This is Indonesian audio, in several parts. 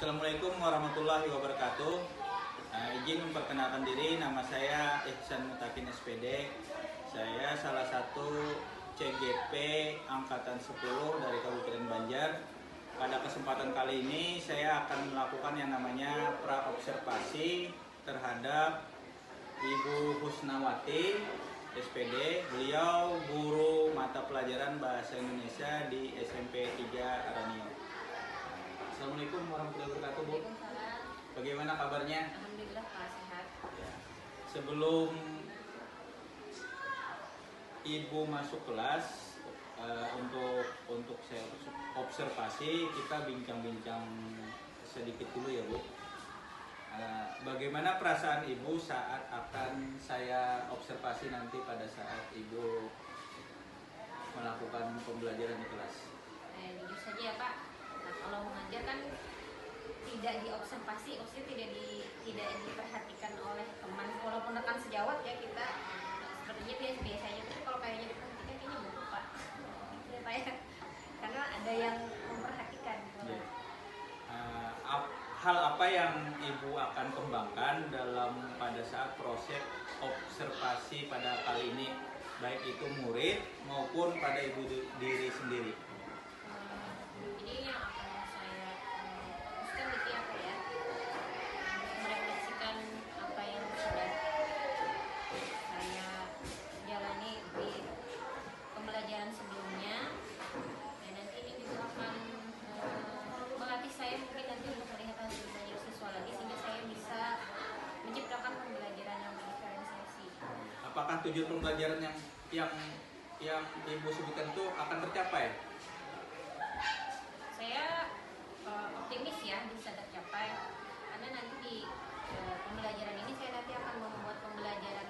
Assalamualaikum warahmatullahi wabarakatuh. Izin memperkenalkan diri, nama saya Ihsan Mutakin SPD. Saya salah satu CGP Angkatan 10 dari Kabupaten Banjar. Pada kesempatan kali ini saya akan melakukan yang namanya praobservasi terhadap Ibu Husnawati SPD. Beliau guru mata pelajaran Bahasa Indonesia di SMP 3 Aranio. Assalamualaikum warahmatullahi wabarakatuh, Bu. Bagaimana kabarnya? Alhamdulillah, Pak, sehat. Ya. Sebelum Ibu masuk kelas, untuk saya observasi, kita bincang-bincang sedikit dulu ya, Bu. Bagaimana perasaan Ibu saat akan saya observasi nanti pada saat Ibu melakukan pembelajaran di kelas? Jujur saja ya, Pak. Nah, kalau mengajar kan tidak diobservasi, maksudnya tidak diperhatikan oleh teman. Walaupun rekan sejawat ya, kita sepertinya biasa-biasanya, tapi kalau kayaknya diperhatikan kayaknya butuh, Pak. Ya, Pak ya. Karena ada yang memperhatikan. Ya. Hal apa yang Ibu akan kembangkan pada saat proses observasi pada kali ini, baik itu murid maupun pada Ibu diri sendiri? Jadi yang akan saya fokuskan gitu ya, Pak ya, merefleksikan apa yang sudah saya jalani di pembelajaran sebelumnya, dan nanti ini juga akan melatih saya mungkin nanti untuk melihat hasil belajar siswa lagi, sehingga saya bisa menciptakan pembelajaran yang berdiferensiasi. Apakah tujuan pembelajaran yang Ibu sebutkan itu akan tercapai? Saya optimis ya bisa tercapai, karena nanti di pembelajaran ini saya nanti akan membuat pembelajaran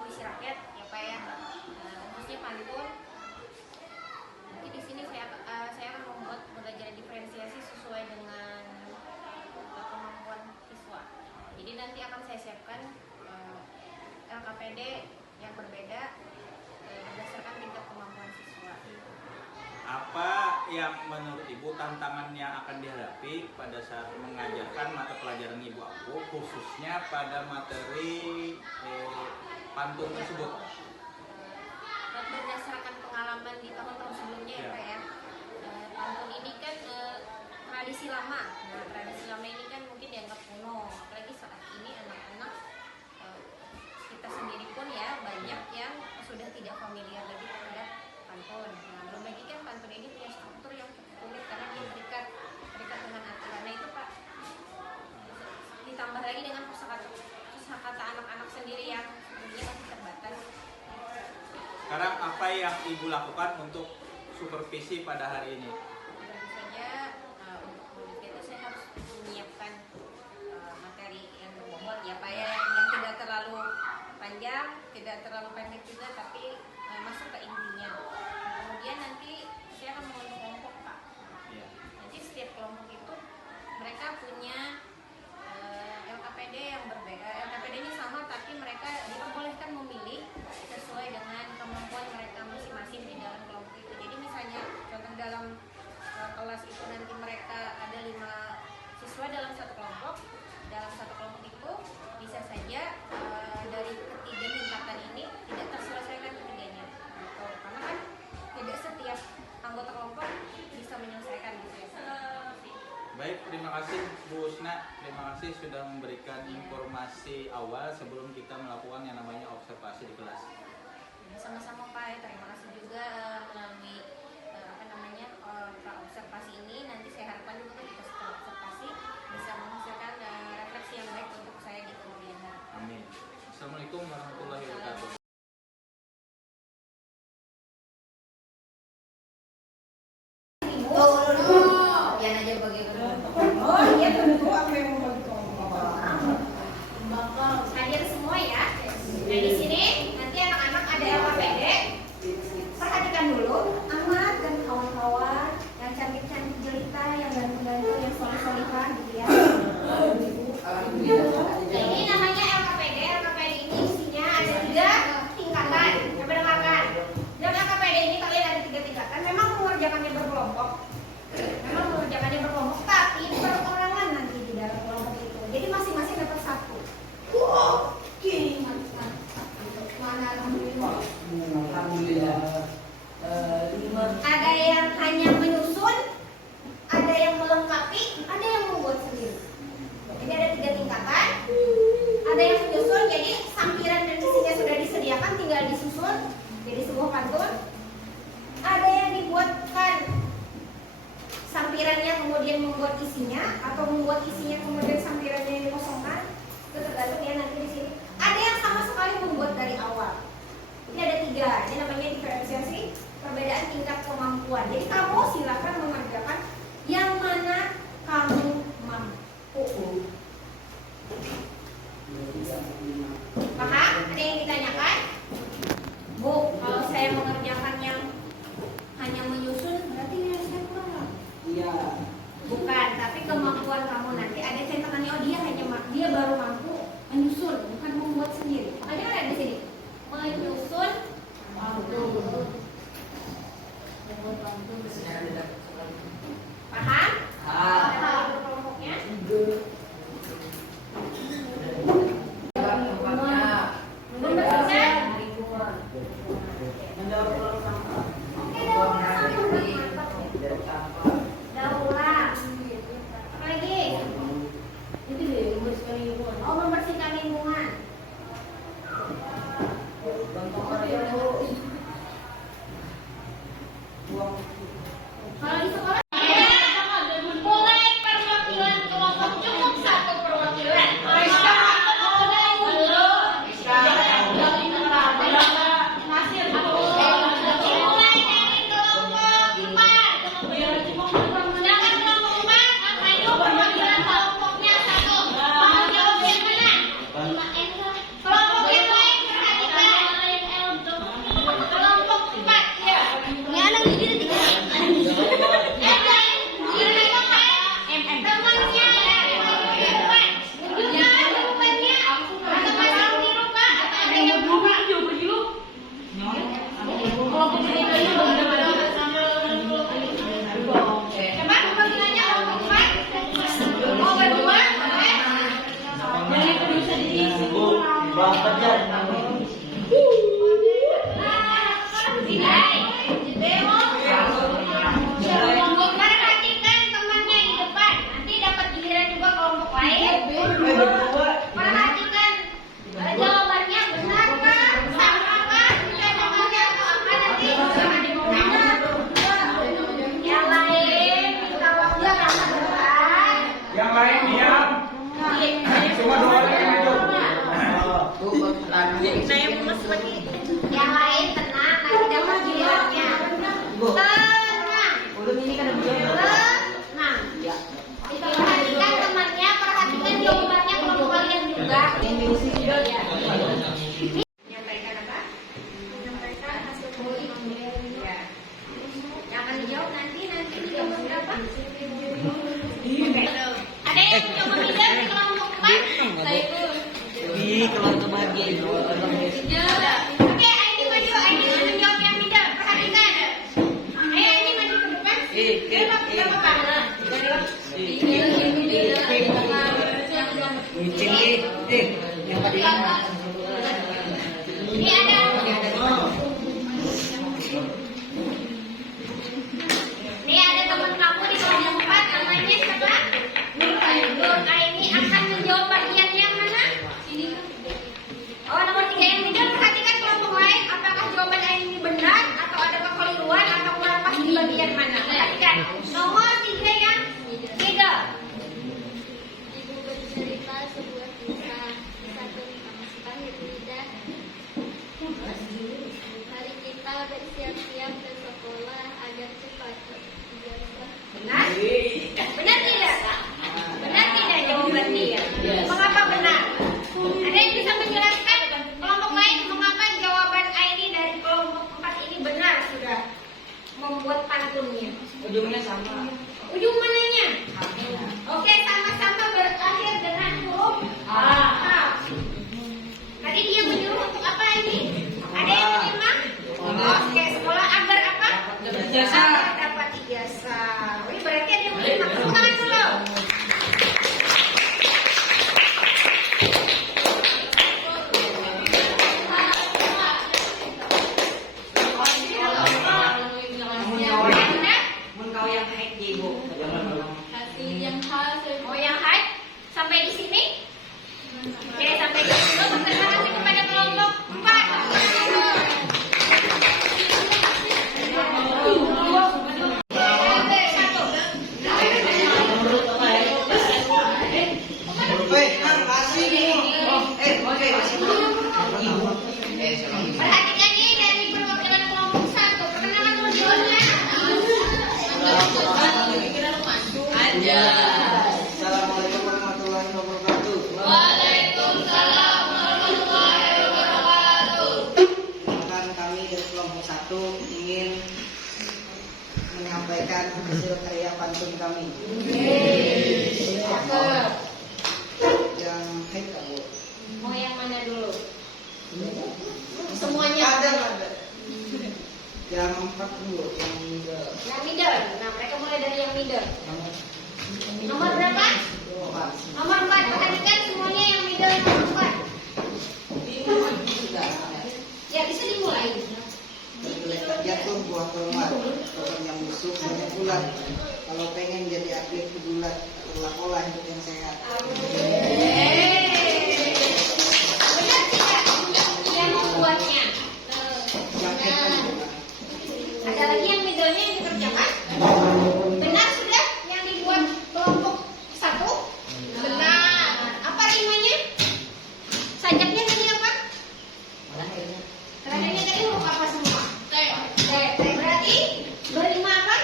puisi rakyat ya, Pak ya, khususnya pantun. Nanti di sini saya akan membuat pembelajaran diferensiasi sesuai dengan kemampuan siswa. Jadi nanti akan saya siapkan LKPD yang berbeda berdasarkan tingkat kemampuan siswa. Apa yang menurut Ibu tantangan yang akan dihadapi pada saat mengajarkan mata pelajaran Ibu khususnya pada materi pantun tersebut? Dan berdasarkan pengalaman di tahun-tahun sebelumnya ya, Pak ya, pantun ini kan tradisi lama. Nah, tradisi lama ini kan mungkin dianggap kuno, apalagi saat ini anak-anak kita sendiri pun ya banyak yang sudah tidak familiar lagi terhadap pantun. Nah, belum lagi kan pantun ini punya struktur yang cukup unik karena dia terikat dengan aturan. Nah itu, Pak, ditambah lagi dengan kosakata anak-anak sendiri yang sebenarnya masih terbatas. Sekarang apa yang Ibu lakukan untuk supervisi pada hari ini? Tentu saja untuk murid itu saya harus menyiapkan materi yang berbobot ya, Pak ya, yang tidak terlalu panjang, tidak terlalu pendek juga, tapi masuk ke intinya. Kemudian nanti saya akan membentuk kelompok, Pak. Ya. Nanti setiap kelompok itu mereka punya LKPD yang berbeda. LKPD-nya sama, tapi mereka diperbolehkan memilih sesuai dengan kemampuan mereka masing-masing di dalam kelompok itu. Jadi misalnya contoh dalam kelas itu nanti mereka ada 5 siswa dalam satu kelompok. Dalam satu kelompok itu bisa saja dari ketiga tingkatan ini tidak terselesaikan ketiganya. Gitu. Karena kan tidak setiap anggota kelompok bisa menyelesaikan gitu ya. Baik, terima kasih Bu Husna. Terima kasih sudah memberikan informasi awal sebelum kita melakukan yang namanya observasi di kelas. Sama-sama, Pak. Terima kasih juga melalui observasi ini. Nanti saya harapkan juga kita setelah observasi bisa menghasilkan refleksi yang baik untuk saya di kemudian hari. Amin. Assalamualaikum warahmatullahi wabarakatuh. Yang aja bagaimana? Oh iya, tentu apa yang mau Hadir semua ya. Nah di sini nanti anak-anak ada LKPD. Perhatikan dulu, Ahmad dan kawan-kawan yang cantik-cantik jelita, yang ganteng-ganteng, yang soleh-solehah gitu ya. Menyampaikan apa? Menyampaikan hasil pemilihan. Ya. Yang akan dijawab nanti dijawab berapa? Oke. Ada yang mencoba leader di kelompok 4? Saya itu. Ih, kalau kebahagiaan itu Ada. Oke, Aini maju. Aini akan menjawab yang leader. Perhatikan. Ayo Aini maju ke depan. Berapa Pak? yang pertama. Ini ada. Ini ada teman kamu di kelompok 4 namanya siapa? Nur Aini akan menjawab bagian yang mana? Oh, nomor 3 yang leader. Perhatikan kelompok lain. Apakah jawaban Aini ini benar atau ada kekeliruan atau kurang pas di bagian mana? Perhatikan. Nomor 3 yang leader. Ibu bercerita sebuah kisah tentang pahit lidah. Mari kita bersiap-siap ke sekolah agar cepat ijazah. Benar? Benar tidak? Benar tidak jawaban dia? Mengapa benar? Ada yang bisa menjelaskan kelompok lain mengapa jawaban Aini dari kelompok 4 ini benar sudah membuat pantunnya? Ujungnya sama. Ujung mananya? Oke, sama-sama berakhir dengan huruf A. Tadi dia menyuruh untuk apa ini? Ada yang menerima? Oke, sekolah agar apa? Dapat ijazah. Agar dapat ijazah. Wih, berarti ada yang menerima. Tepuk tangan dulu. Mun kau yang hack ibu. Hasil yang khas. Oh, yang high sampai di sini? Oke, sampai di sini. Terima kasih kepada kelompok 4. Perhatikan ini dari perwakilan kelompok 1. Perkenalan dulu jawabnya. Assalamualaikum warahmatullahi wabarakatuh. Perkenalkan kami dari kelompok 1 ingin menyampaikan hasil karya pantun kami. Yang hack kamu. Mau yang mana dulu? Semuanya Ada. Yang 4 dulu, yang middle. yang middle. Nah, mereka mulai dari yang middle. Nomor berapa? Nomor 4. Perhatikan semuanya yang middle nomor 4. Ya, bisa dimulai. Jatuh buah kurma, pokoknya busuk banyak ulat. Kalau pengen jadi atlet pegulat, olah-olah hidup yang sehat. Benar tidak? Yang membuatnya. Yang hack Ada lagi yang middle-nya yang dikerjakan? Benar sudah yang dibuat kelompok 1? Benar. Apa rimanya? Sajaknya tadi apa? Terakhirnya tadi huruf apa semua? T. Berarti berima apa?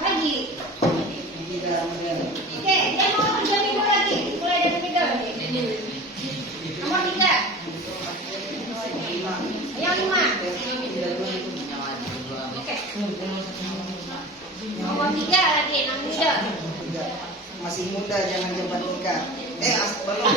Lagi. Oke, dia mau kerja minggu lagi. Mulai dari middle. Nomor 3. Yang 5. Oke. Nomor 3 lagi, yang middle. Masih muda jangan cepat nikah. Belum.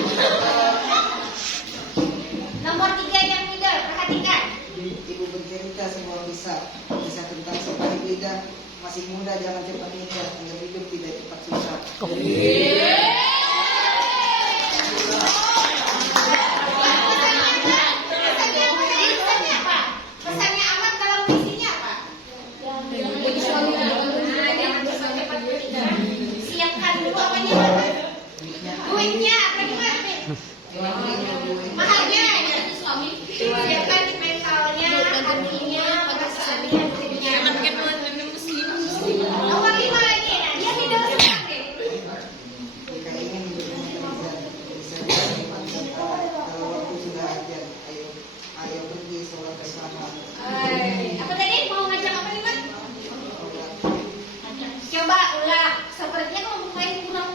Nomor 3 yang middle, perhatikan. Ibu bercerita semua bisa tentang sepahit lidah. Masih muda jangan cepat nikah, agar hidup tidak cepat susah. Pesannya apa? Pesannya Ahmad dalam puisinya apa? Jangan cepat menikah. Siapkan dulu apanya? Duitnya apa gimana? Mahalnya ya suami. Siapkan mentalnya, hatinya, perasaannya, hidupnya. Nomor 5 lagi, nah dia middle sekarang deh. Jika ingin bertemu bisa cepat. Kalau waktu sudah ajar, ayo pergi sholat bersama. Apa tadi mau ngajak apa nih, Mas? Coba ulang. Sepertinya kelompok lain kurang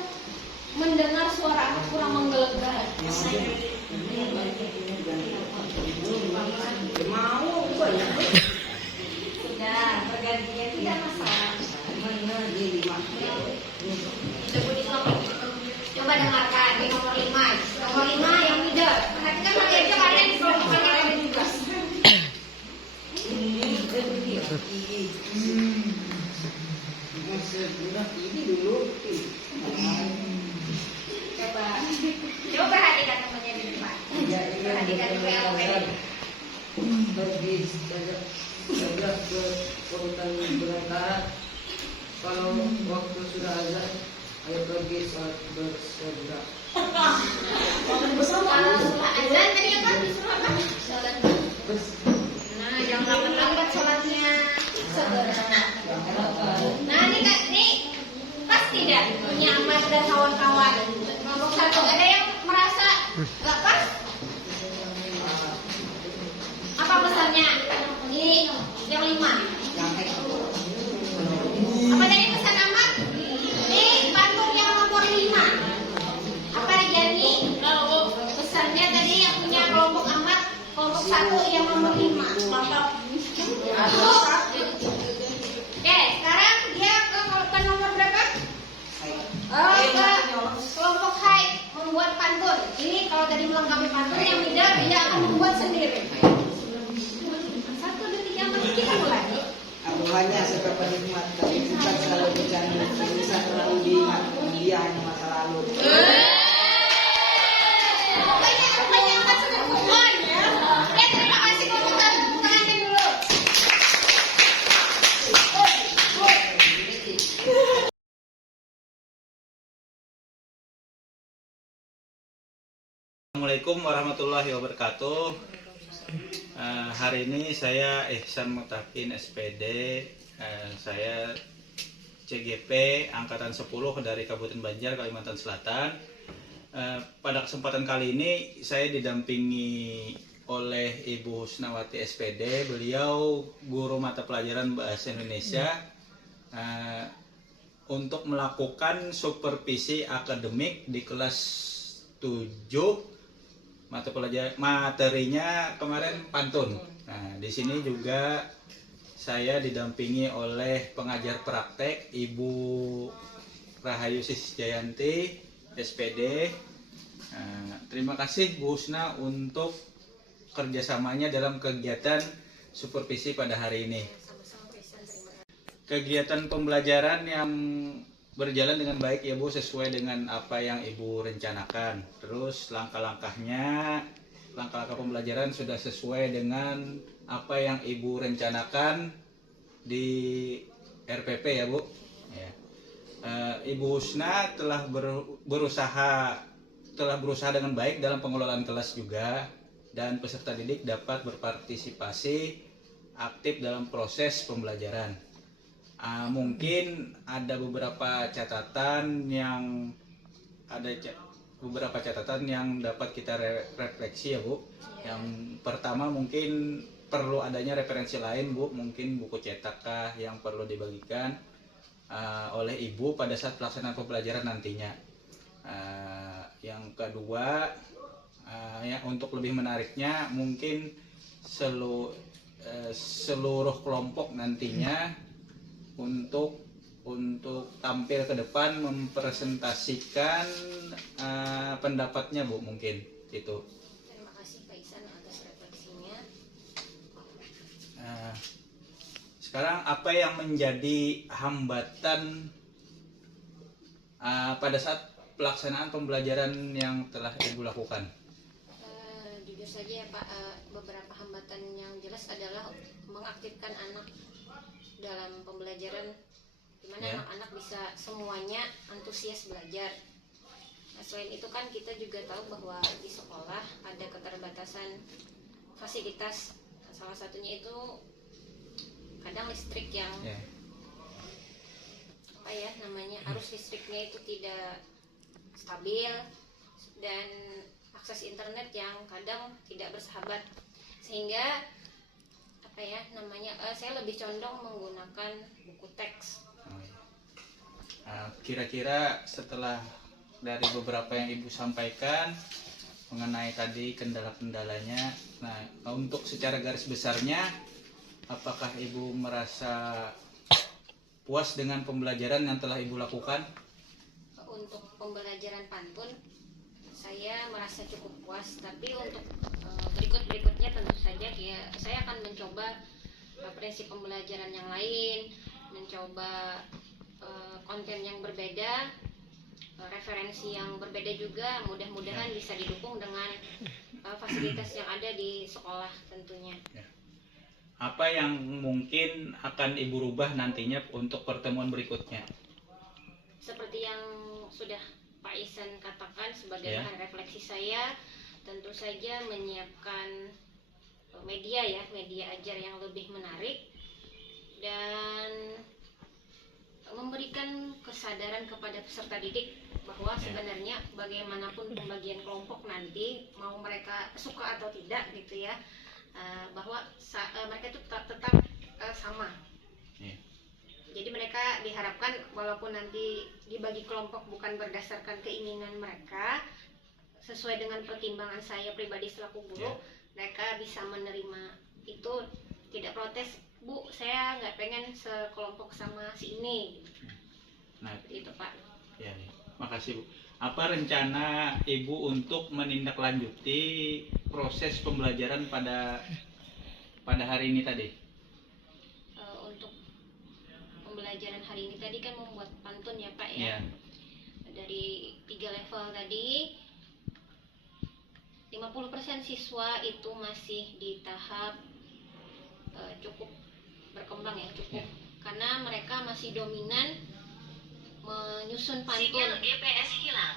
Coba dengarkan di nomor 5. Nomor 5 yang middle. Perhatikan lagi aja kalian di kelompokannya ada juga. Ini dulu. Coba perhatikan temannya di depan. Perhatikan juga yang LKPD. Pergi saja ke urutan berangkat. Kalau waktu sudah azan, ayo pergi sholat bersegera. Kalau sholat azan tadi apa? Disuruh apa? Sholat. Nah, jangan lambat-lambat sholatnya. Nah, nih pas tidak punya Ahmad dan kawan-kawan. Kelompok 1 ada yang merasa nggak pas? Apa pesannya? Ini yang 5. Apa tadi pesan Ahmad? Ini pantun yang nomor 5. Apa Jani? Pesannya tadi yang punya kelompok Ahmad, kelompok 1 yang nomor 5. Oke, sekarang dia ke nomor berapa? Ke kelompok high membuat pantun. Ini kalau tadi melengkapi pantun, yang middle dia akan membuat sendiri. 1, 2, 3, 4, kita mulai. Hanya seberapa nikmat, tapi bukan selalu bercanda. Bisa terlalu diingat, dia hanya masa lalu. Pokoknya akan sudah mohon ya. Ya, terima kasih komentar pengantin dulu. Assalamualaikum warahmatullahi wabarakatuh. Hari ini saya Ihsan Mutakin SPD. Saya CGP Angkatan 10 dari Kabupaten Banjar, Kalimantan Selatan. Pada kesempatan kali ini saya didampingi oleh Ibu Husnawati SPD. Beliau guru mata pelajaran Bahasa Indonesia untuk melakukan supervisi akademik di kelas 7. Mata pelajaran materinya kemarin pantun. Nah, di sini juga saya didampingi oleh pengajar praktek Ibu Rahayu Jayanti SPD. Terima kasih Bu Husna untuk kerjasamanya dalam kegiatan supervisi pada hari ini. Kegiatan pembelajaran yang berjalan dengan baik ya Bu, sesuai dengan apa yang Ibu rencanakan. Terus langkah-langkah pembelajaran sudah sesuai dengan apa yang Ibu rencanakan di RPP ya Bu. Ya. Ibu Husna telah berusaha dengan baik dalam pengelolaan kelas juga, dan peserta didik dapat berpartisipasi aktif dalam proses pembelajaran. Mungkin ada beberapa catatan yang dapat kita refleksi ya Bu. Yang pertama mungkin perlu adanya referensi lain Bu, mungkin buku cetak kah yang perlu dibagikan oleh Ibu pada saat pelaksanaan pembelajaran nantinya. Yang kedua, ya untuk lebih menariknya mungkin seluruh kelompok nantinya untuk tampil ke depan mempresentasikan pendapatnya Bu, mungkin itu. Terima kasih Pak Ihsan atas refleksinya. Sekarang apa yang menjadi hambatan pada saat pelaksanaan pembelajaran yang telah Ibu lakukan? Jujur saja ya Pak, beberapa hambatan yang jelas adalah mengaktifkan anak dalam pembelajaran, dimana Ya. anak-anak bisa semuanya antusias belajar. Nah, selain itu kan kita juga tahu bahwa di sekolah ada keterbatasan fasilitas. Salah satunya itu kadang listrik yang Ya. arus listriknya itu tidak stabil, dan akses internet yang kadang tidak bersahabat, sehingga saya lebih condong menggunakan buku teks. Kira-kira setelah dari beberapa yang Ibu sampaikan mengenai tadi kendala-kendalanya, nah untuk secara garis besarnya apakah Ibu merasa puas dengan pembelajaran yang telah Ibu lakukan? Untuk pembelajaran pantun saya merasa cukup puas, tapi untuk berikutnya tentu saja ya saya akan mencoba prinsip pembelajaran yang lain, mencoba konten yang berbeda, referensi yang berbeda juga, mudah-mudahan bisa didukung dengan fasilitas yang ada di sekolah tentunya. Apa yang mungkin akan Ibu rubah nantinya untuk pertemuan berikutnya? Seperti yang sudah Pak Ihsan katakan sebagai bahan refleksi saya, tentu saja menyiapkan media ajar yang lebih menarik dan memberikan kesadaran kepada peserta didik bahwa sebenarnya bagaimanapun pembagian kelompok nanti, mau mereka suka atau tidak gitu ya, bahwa mereka itu tetap sama. Jadi mereka diharapkan walaupun nanti dibagi kelompok bukan berdasarkan keinginan mereka, sesuai dengan pertimbangan saya pribadi selaku guru, mereka bisa menerima itu, tidak protes, Bu, saya nggak pengen sekelompok sama si ini. Nah, itu Pak. Ya, makasih Bu. Apa rencana Ibu untuk menindaklanjuti proses pembelajaran pada hari ini tadi? Untuk pembelajaran hari ini tadi kan membuat pantun ya Pak ya. Dari 3 level tadi 50% siswa itu masih di tahap cukup berkembang ya, cukup karena mereka masih dominan menyusun pantun. Sinyal GPS hilang.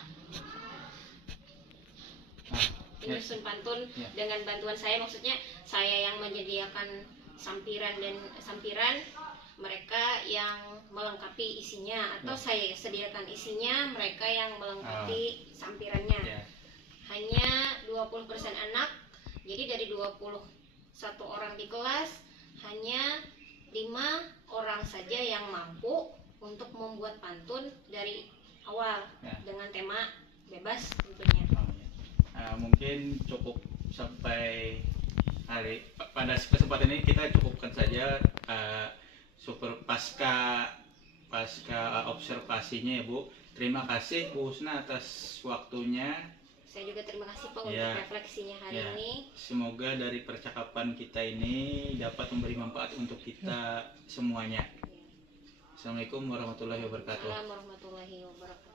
Menyusun pantun dengan bantuan saya, maksudnya saya yang menyediakan sampiran, mereka yang melengkapi isinya, atau saya sediakan isinya, mereka yang melengkapi sampirannya. Hanya 20% anak, jadi dari 21 orang di kelas hanya 5 orang saja yang mampu untuk membuat pantun dari awal dengan tema bebas tentunya. Mungkin cukup sampai pada kesempatan ini kita cukupkan saja pasca observasinya ya Bu. Terima kasih Bu Husna atas waktunya. Saya juga terima kasih Pak untuk refleksinya hari ini. Semoga dari percakapan kita ini dapat memberi manfaat untuk kita semuanya. Assalamualaikum warahmatullahi wabarakatuh. Assalamualaikum warahmatullahi wabarakatuh.